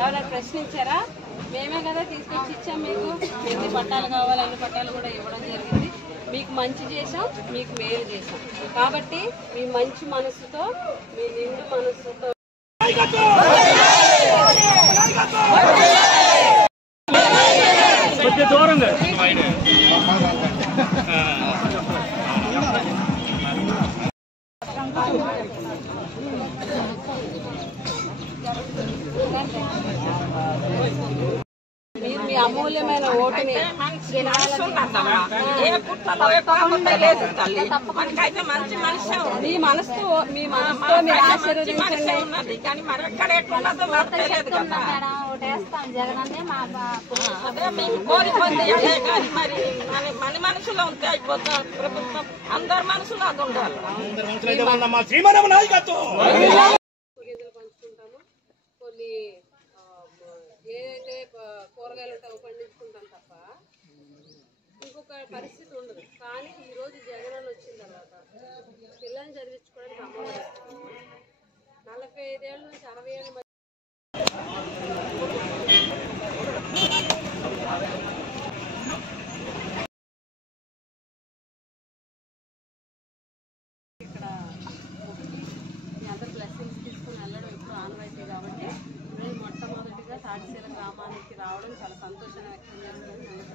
ఎవరైనా ప్రశ్నించారా? మేమే కదా తీసుకొచ్చి ఇచ్చాం. మీకు ఎన్ని పట్టాలు కావాలి అన్ని పట్టాలు కూడా ఇవ్వడం జరిగింది. మీకు మంచి చేసాం, మీకు మేలు చేసాం. కాబట్టి మీ మంచి మనసుతో, మీ నిండు మనసుతో మీరు మీ అమూల్యమైన ఓటుని మీ మనసుతో మీరు ఆశీర్వదించండి. మన మనసులో ఉంటే అయిపోతాం. ప్రభుత్వం అందరి మనసులో అది ఉండాలి. పంచుకుంటాము. కొన్ని ఏదైతే కూరగాయలు ఉంటావో పండించుకుంటాం తప్ప ఇంకొక పరిస్థితి ఉండదు. కానీ ఈరోజు జగన్ వచ్చిన తర్వాత పిల్లల్ని చదివించుకోవడానికి అమ్మఒడి 45 ఏళ్ళ నుంచి 60 ఏళ్ళ మధ్య ఇక్కడ మీ అందరు బ్లెస్సింగ్స్ తీసుకుని వెళ్ళడం ఇప్పుడు ఆనవాయితీ కాబట్టి మొట్టమొదటిగా తాటిసీల గ్రామానికి రావడం చాలా సంతోషాన్ని వ్యక్తం చేస్తున్నాను.